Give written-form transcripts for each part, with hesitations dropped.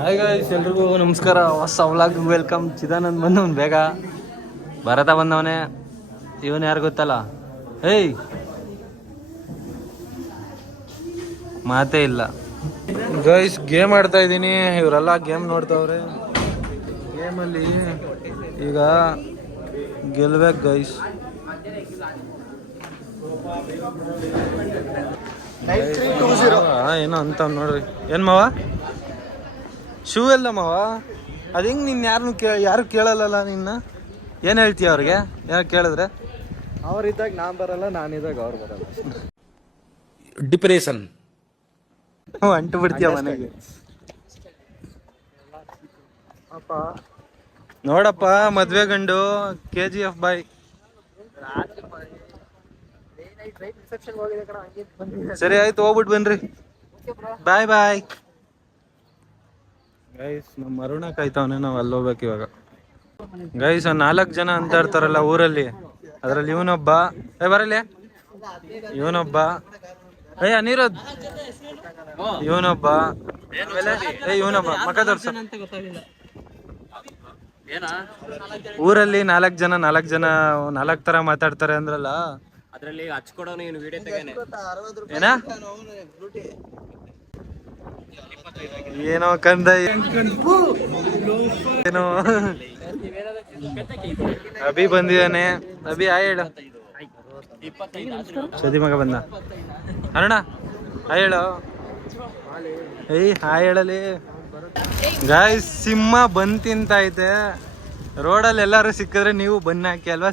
Hi guys, ಎಲ್ರಿಗೂ ನಮಸ್ಕಾರ. ಹೊಸ ವ್ಲಾಗ್ ವೆಲ್ಕಮ್. ಚಿದಾನಂದ್ ಬಂದವನು ಬೇಗ, ಭರತ ಬಂದವನೇ. ಇವನು ಯಾರು ಗೊತ್ತಲ್ಲ? ಏಯ್, ಮಾತೇ ಇಲ್ಲ ಗೈಸ್. ಗೇಮ್ ಆಡ್ತಾ ಇದ್ದೀನಿ, ಇವರೆಲ್ಲ ಗೇಮ್ ನೋಡ್ತಾವ್ರೆ. ಗೇಮಲ್ಲಿ ಈಗ ಗೆಲ್ಬೇಕು ಗೈಸ್. ಏನೋ ಅಂತ ನೋಡ್ರಿ. ಏನ್ ಮಾವ, ಶೂ ಎಲ್ಲ ಮಾವ? ಅದು ಹೆಂಗೆ? ನಿನ್ನ ಯಾರು ಕೇಳಲ್ಲ ನಿನ್ನ. ಏನು ಹೇಳ್ತೀಯ ಅವ್ರಿಗೆ? ಯಾರು ಕೇಳಿದ್ರೆ? ಅವ್ರಿದ್ದಾಗ ನಾನು ಬರಲ್ಲ, ನಾನಿದ್ದಾಗ ಅವ್ರು ಬರಲ್ಲ. ಡಿಪ್ರೆಷನ್ ಅಂಟು ಬಿಡ್ತೀಯ ಮನೆಗೆ. ನೋಡಪ್ಪ, ಮದ್ವೆ ಗಂಡು KGF ಬಾಯ್. ಸರಿ ಆಯ್ತು, ಹೋಗ್ಬಿಟ್ಟು ಬನ್ರಿ. ಬಾಯ್ ಬಾಯ್ ಗೈಸ್. ನಮ್ಮ ಅರುಣ ಕಾಯ್ತಾವನೆ, ನಾವು ಅಲ್ಲಿ ಹೋಗ್ಬೇಕು ಇವಾಗ. ಗೈಸ್, 4 ಜನ ಅಂತ ಇರ್ತಾರಲ್ಲ ಊರಲ್ಲಿ, ಅದ್ರಲ್ಲಿ ಇವನೊಬ್ಬ. ಬರಲಿ, ಇವನೊಬ್ಬ. ಅನಿರುದ್, ಇವನೊಬ್ಬ. ಇವನೊಬ್ಬ ಮಕ ತೋರ್ಸ. ಊರಲ್ಲಿ 4 ಜನ 4 ತರ ಮಾತಾಡ್ತಾರೆ ಅಂದ್ರಲ್ಲ, ಅದ್ರಲ್ಲಿ ಹಚ್ಕೊಡೋನು ಇವನು ವಿಡಿಯೋ ತೆಗೇನೆ. ಏನ ಏನೋ ಕಂದ, ಏನೋ. ಅಭಿ ಬಂದಿದ್ದಾನೆ. ಅಭಿ ಹಾಯ್ ಹೇಳು. ಸದಿ ಮಗ ಬಂದ. ಅರುಣ ಹಾಯ್ ಹೇಳು. ಹಾಯ್ ಹೇಳಲಿ ಗಾಯ್ಸ್. ಸಿಂಹ ಬಂದ್ ತಿಂತೈತೆ ರೋಡಲ್ಲಿ. ಎಲ್ಲಾರು ಸಿಕ್ಕಿದ್ರೆ ನೀವು ಬನ್ನಿ ಹಾಕಿ ಅಲ್ವಾ?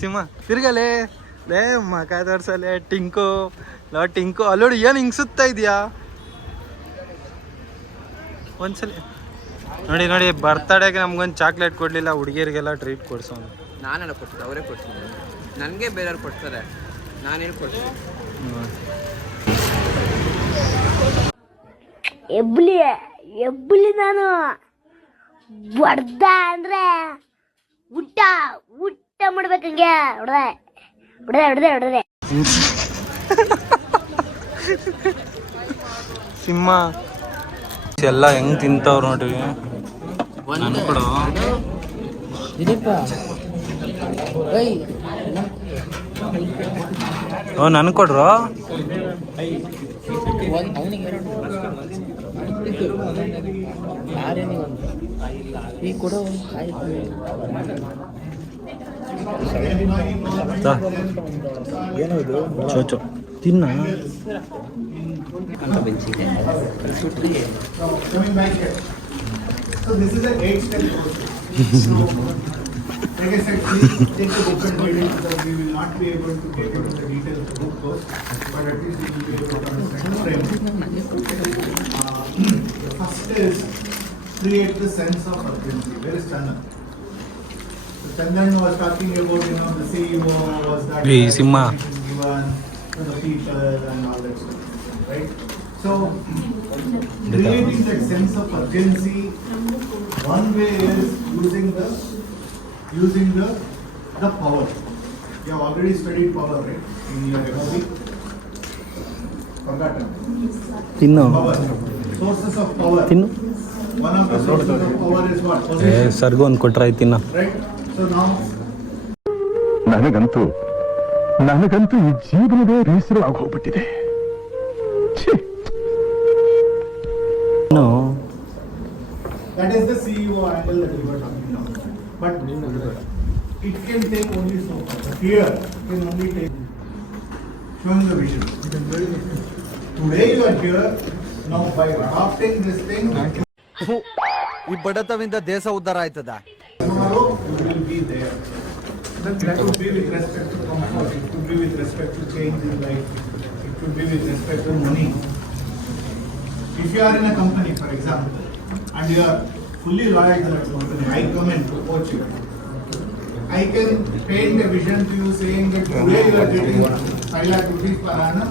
ಸಿಂಹ ತಿರ್ಗಲೇ ಲೇ, ಮಕ ತೋರ್ಸಲೆ. ಟಿಂಕು ಟಿಂಕು ಅಲ್ಲೋಡು, ಏನು ಹಿಂಗ್ಸುತ್ತಾ ಇದೆಯಾ ಒಂದ್ಸಲ. ನೋಡಿ ಬರ್ತಡೇಗೆ ನಮ್ಗೊಂದು ಚಾಕ್ಲೇಟ್ ಕೊಡ್ಲಿಲ್ಲ, ಹುಡುಗಿಯರಿಗೆಲ್ಲ ಟ್ರೀಟ್ ಕೊಡ್ಸೋನು. ನಾನೆಲ್ಲ ಕೊಡ್ತೀನಿ, ಅವರೇ ಕೊಡ್ತೀನಿ. ನನಗೆ ಬೇರೆಯವ್ರು ಕೊಡ್ತಾರೆ, ನಾನೇನು ಕೊಡ್ತೀನಿ. ಎಬ್ಬಲಿ ನಾನು ಬಡ್ದ ಅಂದ್ರೆ ಊಟ ಮಾಡ್ಬೇಕಂಗೆ ಹೊಡೆದೆ. ಸಿಂಹ ಎಲ್ಲ ಹೆಂಗ್ ತಿಂತವ್ರು ನೋಡ್ರಿ. ನನ್ ಕೊಡು. ನನ್ ಕೊಡ್ರು. ಚೋಚೋ ತಿನ್ನ ಅಂತ ಬೆಂಚಿದೆ. So this is an 8-step process. So, like I said, please take the book and read it, because we will not be able to get into the details of the book first, but at least we will be able to understand the frame. The first is create the sense of urgency. Where is Chandan? So Chandan was talking about, the CEO was that Simha given to the people and all that stuff, right? So creating that sense of urgency, one way is using the power. You have already studied power, right? In your MOB. Forgotten. Power. Sources of power. One of the sources of power is what? Position. ಸರ್ಗು ಒಂದು ಕೊಟ್ರೆ ತಿನ್ನ. Right? So now ನನಗಂತೂ ಈ ಜೀವನವೇ ಬೇಸರ ಆಗೋಗ್ಬಿಟ್ಟಿದೆ. that is the CEO angle that we were talking about. But it can take only so far. Here can only take showing the vision. Today you are here. Now by adopting this thing, ಈ ಬಡತವಿಂದ ದೇಶ ಉದ್ಧಾರ ಆಯ್ತದ. tomorrow you will be there. That would be with respect to comfort. It could be with respect to change in life. It could be with respect to money. If you are in a company, for example, and you are fully loyal to that company, I come in to coach you. I can paint a vision to you saying that today you are getting 5 lakh rupees per annum.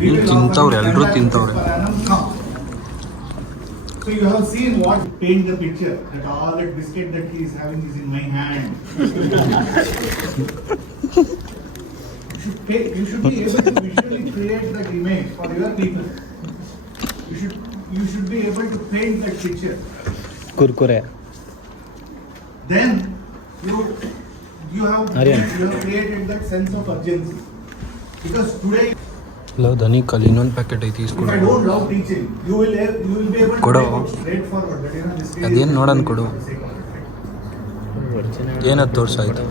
We will offer you 10 lakh rupees per annum. Come. So you have seen what paint the picture, that all that biscuit that he is having is in my hand. You should be able to visually create that image for your people. You should you should be able to paint that picture. Kurkure Then you have created that sense of urgency. Because today, love ಧನಿ ಕಲ್ ಇನ್ನೊಂದು packet ಐತಿ if ಇಸ್ಕೊಡು I don't love teaching, you will be able to Kodu. make it straightforward. That this is ಅದೇನು ನೋಡೋಣ ಕೊಡು for the sake of it. ಏನದು ತೋರ್ಸಾಯ್ತು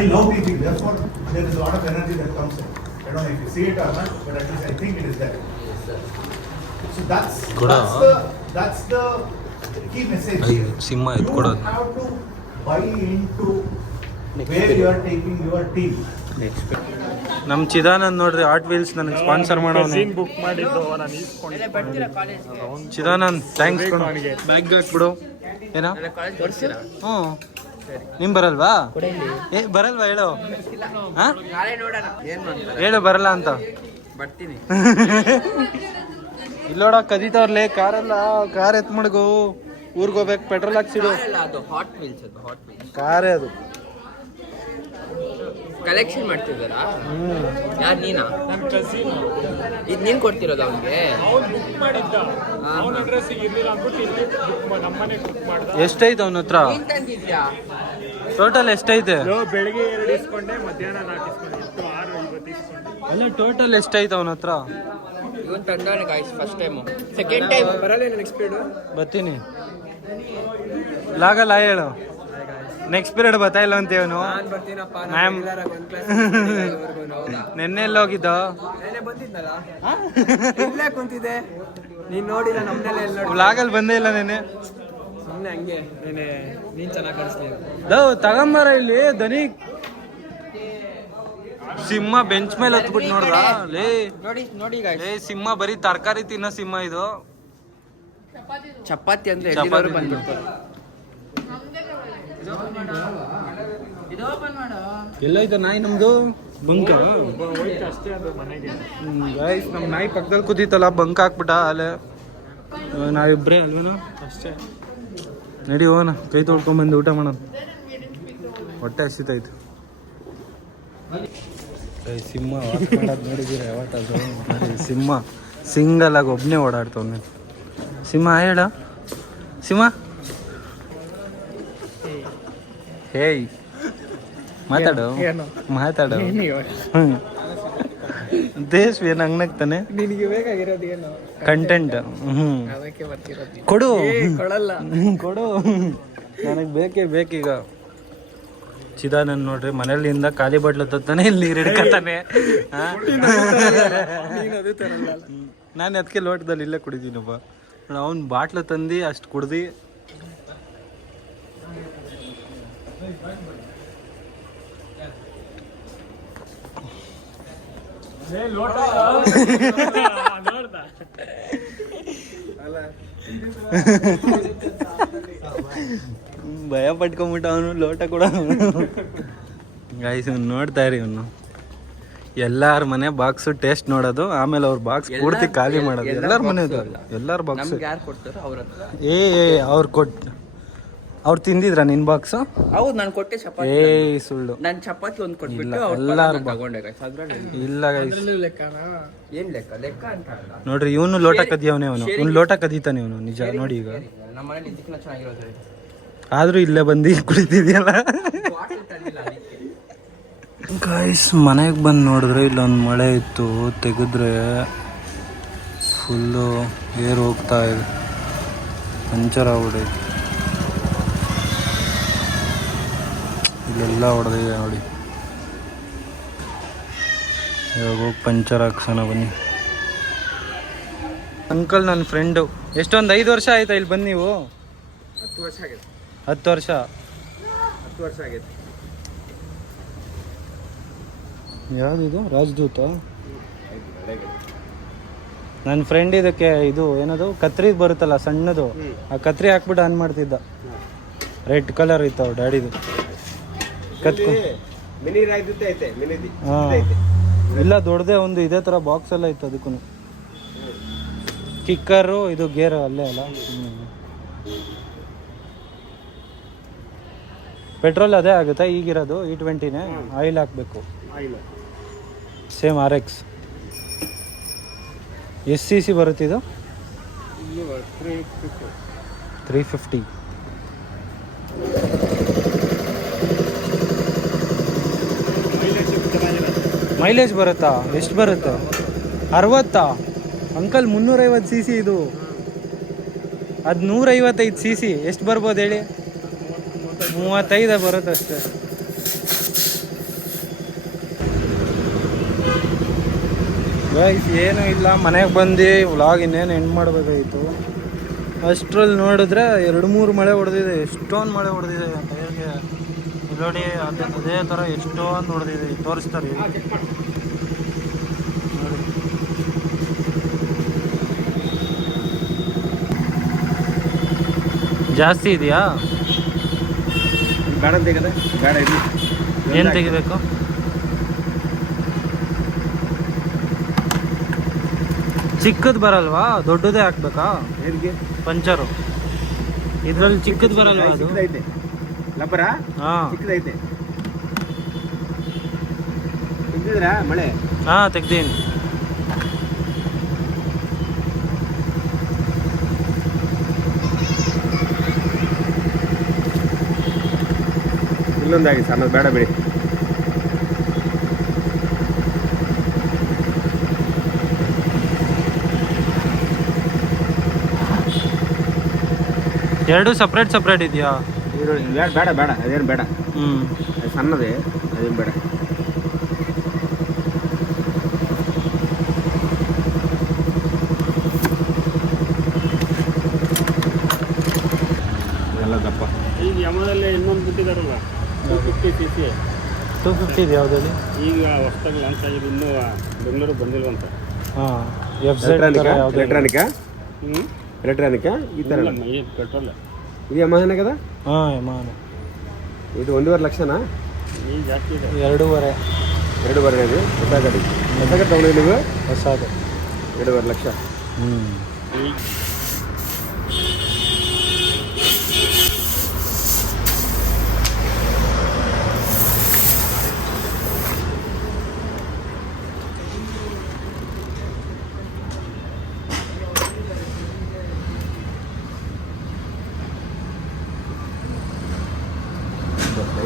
I love teaching. Therefore, there is a lot of energy that comes in. I don't know if you see it or not, but at least I think it is there. So Kodu. that's the key message I here. Simha You ಇದು ಕೊಡೋದು have to buy into where you are taking your team. ನಮ್ಮ ಚಿದಾನಂದ್ ನೋಡ್ರಿ art wheels ನನಗೆ sponsor ಮಾಡೋನು book ಮಾಡಿದ್ದು ನಾನು ಈಸ್ಕೊಂಡು ಬರ್ತೀರಾ college Chidanand thanks ಕೊಡು ಬ್ಯಾಗ್ ಹಾಕ್ಬಿಡು ಏನೋ ಕಾಲೇಜ್ ಬರ್ತೀರಾ ಹ್ಞೂ ನಿಮ್ ಬರಲ್ವಾ ಏ ಬರಲ್ವಾ ಹೇಳು ಹಾ ನಾಳೆ ನೋಡೋಣ ಏನ್ ಮಾಡ್ತಾರೆ ಹೇಳು ಬರಲ್ಲ ಅಂತ ಬರ್ತೀನಿ ಇಲ್ಲೋಡ ಕದೀತವ್ರಲ್ಲೇ ಕಾರಲ್ಲ ಕಾರ್ ಎತ್ ಮಡ್ಗು ಊರ್ಗ್ ಹೋಗ್ಬೇಕು ಪೆಟ್ರೋಲ್ ಹಾಕ್ಸಿಡು ಅಲ್ಲ ಅದು ಹಾಟ್ ವೀಲ್ಸ್ ಅದು ಹಾಟ್ ವೀಲ್ಸ್ ಕಾರೇ ಅದು ಕಲೆಕ್ಷನ್ ಮಾಡ್ತಿದ್ದಾರಾ ಯಾರು ನೀನಾ ಇದು ನೀನ್ ಕೊಡ್ತಿರೋದು ಅವ್ನಿಗೆ ಬುಕ್ ಮಾಡಿದ್ದ ಅವನ ಅಡ್ರೆಸ್ಸಿಗೆ ಇರ್ಲಿಲ್ಲ ಅಂದ್ಬಿಟ್ಟು ಇಲ್ಲಿ ನಮ್ಮನೆ ಬುಕ್ ಮಾಡ್ದ ಎಷ್ಟೈತೆ ಅವನ ಹತ್ರ ನೀನ್ ತಂದಿದ್ಯಾ ಟೋಟಲ್ ಎಷ್ಟೈತೆ ಬೆಳಿಗ್ಗೆ 2 ಇಸ್ಕೊಂಡೆ ಮಧ್ಯಾಹ್ನ 4 ಇಸ್ಕೊಂಡೆ ಎಷ್ಟು 6 50 ಇಸ್ಕೊಂಡೆ ಅಲ್ಲ ಟೋಟಲ್ ಎಷ್ಟೈತೆ ಅವನ ಹತ್ರ ಇವನ್ ತಂದವನೆ guys first time second time ಬರಲ್ಲ ನೆಕ್ಸ್ಟ್ ಸ್ಪೀಡು ಬರ್ತೀನಿ ಲಾಗಲ್ಲ ಹೇಳು ನೆಕ್ಸ್ಟ್ ಪೀರಿಯಡ್ ಬರ್ತಾ ಇಲ್ಲ ಅಂತೇವನು ನಾನು ಬರ್ತೀನಪ್ಪ ಮ್ಯಾಮ್ ನೆನ್ನೆ ಎಲ್ಲ ಹೋಗಿದ್ದ ನೆನ್ನೆ ಬಂದಿದ್ನಲ್ಲ ಇಲ್ಲೇ ಕುಂತಿದ್ದೆ ನೀನ್ ನೋಡಿಲ್ಲ ನಮ್ನೆಲ್ಲ ಎಲ್ಲ ನೋಡಿ ಲಾಗಲ್ಲಿ ಬಂದೇ ಇಲ್ಲ ನೆನ್ನೆ ಸುಮ್ಮನೆ ಹಂಗೆ ನೆನ್ನೆ ನೀನ್ ಚೆನ್ನಾಗಿ ಕಾಣಿಸ್ಲಿಲ್ಲ ದವ್ ತಗೊಂಬಾರ ಇಲ್ಲಿ ದನಿ ಸಿಂಹ ಬೆಂಚ್ ಮೇಲೆ ಹತ್ಬಿಟ್ಟು ನೋಡ್ದ ಲೇ ನೋಡಿ ನೋಡಿ ಗಾಯ್ಸ್ ಲೇ ಸಿಂಹ ಬರೀ ತರಕಾರಿ ತಿನ್ನೋ ಸಿಂಹ ಇದು ಚಪಾತಿ ಅಂದ್ರೆ ಚಪಾತಿ ಎಲ್ಲಿವರೆಗೂ ಬಂದ್ಬಿಡ್ತಾರೆ ಎಲ್ಲೈತ ನಾಯಿ ನಮ್ದು ಬಂಕ ಹೋಯ್ತು ಅಷ್ಟೇ ಅದು ಮನೆಗೆ ಗೈಸ್ ನಮ್ ನಾಯಿ ಪಕ್ಕದಲ್ಲಿ ಕೂತಿತ್ತಲ್ಲ ಬಂಕ್ ಹಾಕ್ಬಿಟ್ಟ ಅಲ್ಲೇ ನಾವಿಬ್ರೇ ಅಲ್ವೇನೋ ಅಷ್ಟೇ ನಡಿ ಹೋಗೋಣ ಕೈ ತೊಳ್ಕೊಂಬಂದು ಊಟ ಮಾಡೋಣ ಹೊಟ್ಟೆ ಹಸಿತೈತೆ ಸಿಂಹ ವಾಕ್ ಮಾಡೋದು ನೋಡಿದ್ದೀರ ಯಾವತ್ತಾದ್ರು ನೋಡಿ ಸಿಂಹ ಸಿಂಗಲ್ ಆಗಿ ಒಬ್ಬನೇ ಓಡಾಡ್ತವ್ನೆ ಸಿಂಹ ಹೇಳ ಸಿಂಹ ಹೇಯ್ ಮಾತಾಡು ಮಾತಾಡು ದೇಶ್ ಏನು ಹಂಗ್ನಾಗ್ತಾನೆ ನಿನಗೆ ಬೇಕಾಗಿರೋದು ಏನು ಕಂಟೆಂಟ್ ಅದಕ್ಕೆ ಬರ್ತಿರೋದು ಕೊಡು ಕೊಡಲ್ಲ ಕೊಡು ನನಗೆ ಬೇಕೇ ಬೇಕೀಗ ಚಿದಾನಂದ್ ನೋಡ್ರಿ ಮನೆಯಲ್ಲಿಂದ ಖಾಲಿ ಬಟ್ಲು ತತ್ತಾನೆ ಇಲ್ಲಿ ನೀರು ಹಿಡ್ಕತಾನೆ ನಾನು ಅದಕ್ಕೆ ಲೋಟದಲ್ಲಿ ಇಲ್ಲೇ ಕುಡಿದೀನಪ್ಪ ಅವ್ನು ಬಾಟ್ಲು ತಂದು ಅಷ್ಟು ಕುಡ್ದು ಲೋಟ ನೋಡ್ದ ಭಯ ಪಟ್ಕೊಂಬಿಟ್ಟ ಅವನು ಲೋಟ ಕೂಡ ಗಾಯ್ಸ್ ನೋಡ್ತಾ ಇರಿ ಇವನು ಎಲ್ಲಾರ ಮನೆ ಬಾಕ್ಸ್ ಟೇಸ್ಟ್ ನೋಡೋದು ಆಮೇಲೆ ಅವ್ರ ಬಾಕ್ಸ್ ಪೂರ್ತಿ ಖಾಲಿ ಮಾಡೋದು ಎಲ್ಲಾರ ಮನೆ ಎಲ್ಲಾರ ಬಾಕ್ಸ್ ನಮ್ಗೆ ಯಾರು ಕೊಡ್ತಾರೋ ಅವ್ರ ಹತ್ರ ಅವ್ರು ಅವ್ರು ತಿಂದಿದ್ರ ನಿನ್ ಬಾಕ್ಸ್ ಹೌದು ನಾನು ಕೊಟ್ಟೆ ಚಪಾತಿ ಸುಳ್ಳು ನಾನು ಚಪಾತಿ ಒಂದು ಕೊಟ್ಬಿಟ್ಟು ಇಲ್ಲ, ಅವ್ರ ಎಲ್ಲಾರು ತಗೊಂಡೆ ಗಾಯ್ಸ್ ಅದ್ರಲ್ಲಿ ಇಲ್ಲ ಗೈಸ್ ಏನ್ ಲೆಕ್ಕ ಲೆಕ್ಕ ಅಂತ ಅಲ್ಲ ನೋಡ್ರಿ ಇವನು ಲೋಟ ಕದಿಯವನೇ ಅವನು ಅವ್ನು ಲೋಟ ಕದೀತಾನೆ ಇವನು ನಿಜ ನೋಡಿ ಈಗ ನಮ್ಮ ಮನೇಲಿ ಇದಕ್ಕಿಂತ ಚೆನ್ನಾಗಿರೋದು ಆದ್ರೂ ಇಲ್ಲೇ ಬಂದು ಕುಡಿತಿದ್ಯಲ್ಲ ಬಾಟಲ್ ತಂದಿಲ್ಲ ಅದಕ್ಕೆ ಗಾಯ್ಸ್ ಮನೆಗೆ ಬಂದು ನೋಡಿದ್ರೆ ಇಲ್ಲೊಂದು ಮಳೆ ಇತ್ತು ತೆಗೆದ್ರೆ ಫುಲ್ಲು ಏರ್ ಹೋಗ್ತಾ ಇದೆ ಪಂಚರ್ ಆಗ್ಬಿಡೈತೆ ಇಲ್ಲೆಲ್ಲ ಹೊಡೆದಿದೆ ನೋಡಿ ಇವಾಗ ಹೋಗಿ ಪಂಚರ್ ಹಾಕ್ಸೋಣ ಬನ್ನಿ ಅಂಕಲ್ ನನ್ನ ಫ್ರೆಂಡು ಎಷ್ಟೊಂದು 5 ವರ್ಷ ಆಯ್ತಾ ಇಲ್ಲಿ ಬಂದು ನೀವು 10 ವರ್ಷ ಆಗೈತೆ 10 ವರ್ಷ 10 ವರ್ಷ ಆಗೈತೆ ಯಾವುದಿದು ರಾಜದೂತ ನನ್ನ ಫ್ರೆಂಡ್ ಇದಕ್ಕೆ ಇದು ಏನದು ಕತ್ರಿ ಬರುತ್ತಲ್ಲ ಸಣ್ಣದು ಆ ಕತ್ರಿ ಹಾಕ್ಬಿಟ್ಟು ಆನ್ ಮಾಡ್ತಿದ್ದ ರೆಡ್ ಕಲರ್ ಇತ್ತು ಅವ್ರ ಡ್ಯಾಡಿದು ಕತ್ಕೊ ಮಿನಿ ರಾಯ್ದುತ್ತೆ ಐತೆ ಮಿನಿದಿ ಹಾಂ ಇಲ್ಲ ದೊಡ್ಡದೇ ಒಂದು ಇದೇ ಥರ ಬಾಕ್ಸ್ ಎಲ್ಲ ಇತ್ತು ಅದಕ್ಕೂ ಕಿಕ್ಕರು ಇದು ಗೇರ್ ಅಲ್ಲೇ ಅಲ್ಲ ಪೆಟ್ರೋಲ್ ಅದೇ ಆಗುತ್ತಾ ಈಗಿರೋದು E20ನೇ ಆಯಿಲ್ ಹಾಕಬೇಕು ಸೇಮ್ RX ಎಷ್ಟು cc ಬರುತ್ತೆ ಇದು 350. ಮೈಲೇಜ್ ಬರುತ್ತಾ? ಎಷ್ಟು ಬರುತ್ತೆ? 60? ಅಂಕಲ್ 350 cc ಇದು. ಅದು 155 cc. ಎಷ್ಟು ಬರ್ಬೋದು ಹೇಳಿ? 35 ಬರುತ್ತೆ ಅಷ್ಟೇ. ಗೈಸ್ ಏನೂ ಇಲ್ಲ, ಮನೆಗೆ ಬಂದು ವ್ಲಾಗ್ ಇನ್ನೇನು ಎಂಡ್ ಮಾಡಬೇಕಾಗಿತ್ತು. ಅಷ್ಟರಲ್ಲಿ ನೋಡಿದ್ರೆ 2-3 ಮಳೆ ಹೊಡೆದಿದೆ. ಎಷ್ಟೊಂದು ಮಳೆ ಹೊಡೆದಿದೆ ಟೈರ್ಗೆ. ನೋಡಿ ಅದೇ ಥರ ಎಷ್ಟೊಂದು ಹೊಡೆದಿದೆ. ತೋರಿಸ್ತಾರೆ ನೋಡಿ. ಜಾಸ್ತಿ ಇದೆಯಾ? ಬೇಡ ತೆಗೆದೆ, ಬೇಡ ಇದು ಏನು ತೆಗಿಬೇಕು? ಚಿಕ್ಕದು ಬರಲ್ವಾ? ದೊಡ್ಡದೇ ಹಾಕ್ಬೇಕಾ? ಹೇಗೆ ಪಂಚರು ಇದ್ರಲ್ಲಿ ಚಿಕ್ಕದು ಬರಲ್ವಾ? ಅದು ಚಿಕ್ಕದೈತೆ ಲಬ್ಬರ, ಹಾಂ ಚಿಕ್ಕದೈತೆ. ತೆಗ್ದಿದ್ರಾ ಮಳೆ? ಹಾಂ ತೆಗ್ದೀನಿ. ಇಲ್ಲೊಂದಾಗಿ ಸಣ್ಣದು ಬೇಡ ಬಿಡಿ. ಎರಡು ಸಪ್ರೇಟ್ ಇದೆಯಾ? ಈರುಳ್ಳಿ ಬೇಡ ಬೇಡ ಅದೇನು ಬೇಡ. ಅದು ಸಣ್ಣದೇ, ಅದೇನು ಬೇಡ. ಎಲ್ಲ ದಪ್ಪ. ಈಗ ಯಮದಲ್ಲಿ ಇನ್ನೊಂದು ಬಿಟ್ಟಿದಾರಲ್ಲ 250 cc. 250 ಇದೆ ಯಾವುದಲ್ಲಿ? ಈಗ ಹೊಸದಾಗಿ ಲಾಂಚ್ ಆಗಿದೆ, ಇನ್ನೂ ಬೆಂಗಳೂರು ಬಂದಿಲ್ವಂತ. ಹಾಂ ಎಲೆಕ್ಟ್ರಾನಿಕಾ ಹ್ಞೂ ಎಲೆಕ್ಟ್ರಾನಿಕಾ ಈ ಥರ ಪೆಟ್ರೋಲ್ ಇದು ಯಮಹನಗದ. ಹಾಂ ಯಮಾನ. ಇದು 1.5 ಲಕ್ಷನಾ? ಈಗ ಜಾಸ್ತಿ ಇದೆ. 2.5. 2.5 ಇದು ಹೊಸ ಗಾಡಿ. ಹೊಸ ಗಾಡಿ ತೊಗೊಂಡು ನೀವು? ಹೊಸದು 2.5 ಲಕ್ಷ.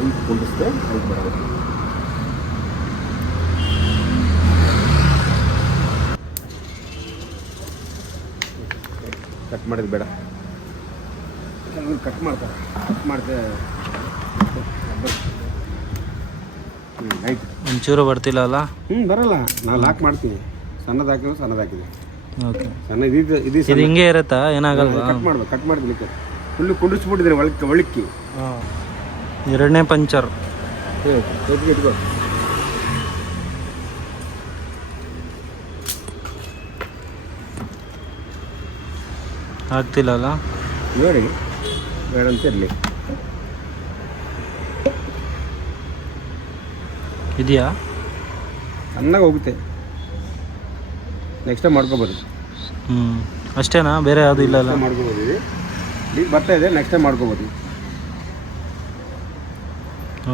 ಈಗ ಕುಂಡಿಸ್ದೆ ಅದಕ್ಕೆ ಬರೋದು. ಕಟ್ ಮಾಡಿದ್ದು ಬೇಡ, ಕೆಲವರು ಕಟ್ ಮಾಡ್ತಾರೆ. ಕಟ್ ಮಾಡಿದೆ ಆಯ್ತು. ಒಂಚೂರು ಬರ್ತಿಲ್ಲ ಅಲ್ಲ? ಬರಲ್ಲ, ನಾವು ಲಾಕ್ ಮಾಡ್ತೀವಿ. ಸಣ್ಣದು ಹಾಕಿದೆ. ಓಕೆ. ಸಣ್ಣ ಇದು ಇದು ಹಿಂಗೆ ಇರುತ್ತಾ? ಏನಾಗಲ್ವಾ? ಕಟ್ ಮಾಡಿದ್ಲಿಕ್ಕೆ ಫುಲ್ಲು ಕುಂಡಿಸ್ಬಿಟ್ಟಿದ್ದೀನಿ ಒಳಕ್ಕೆ. ಹಾಂ, 2ನೇ ಪಂಚರ್. ಇಟ್ಕೋ. ಆಗ್ತಿಲ್ಲ ಅಲ್ಲ? ನೋಡಿ ಬೇಡ ಅಂತ ಇರಲಿ. ಇದೆಯಾ? ಚೆನ್ನಾಗಿ ಹೋಗುತ್ತೆ. ನೆಕ್ಸ್ಟ್ ಟೈಮ್ ಮಾಡ್ಕೋಬೋದು. ಅಷ್ಟೇನಾ? ಬೇರೆ ಯಾವುದು ಇಲ್ಲ ಅಲ್ಲ? ಮಾಡ್ಕೋಬೋದು. ಈಗ ಬರ್ತಾ ಇದೆ, ನೆಕ್ಸ್ಟ್ ಟೈಮ್ ಮಾಡ್ಕೋಬೋದು.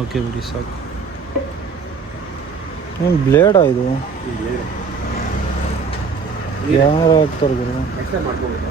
ಓಕೆ ಬಿಡಿ, ಸಾಕು. ಏನು ಬ್ಲೇಡಾ ಇದು? ಯಾರು ಹಾಕ್ತಾರೆ ಗುರು? ನೆಕ್ಸ್ಟ್ ಟೈಮ್ ಮಾಡ್ಕೋಬೋದು.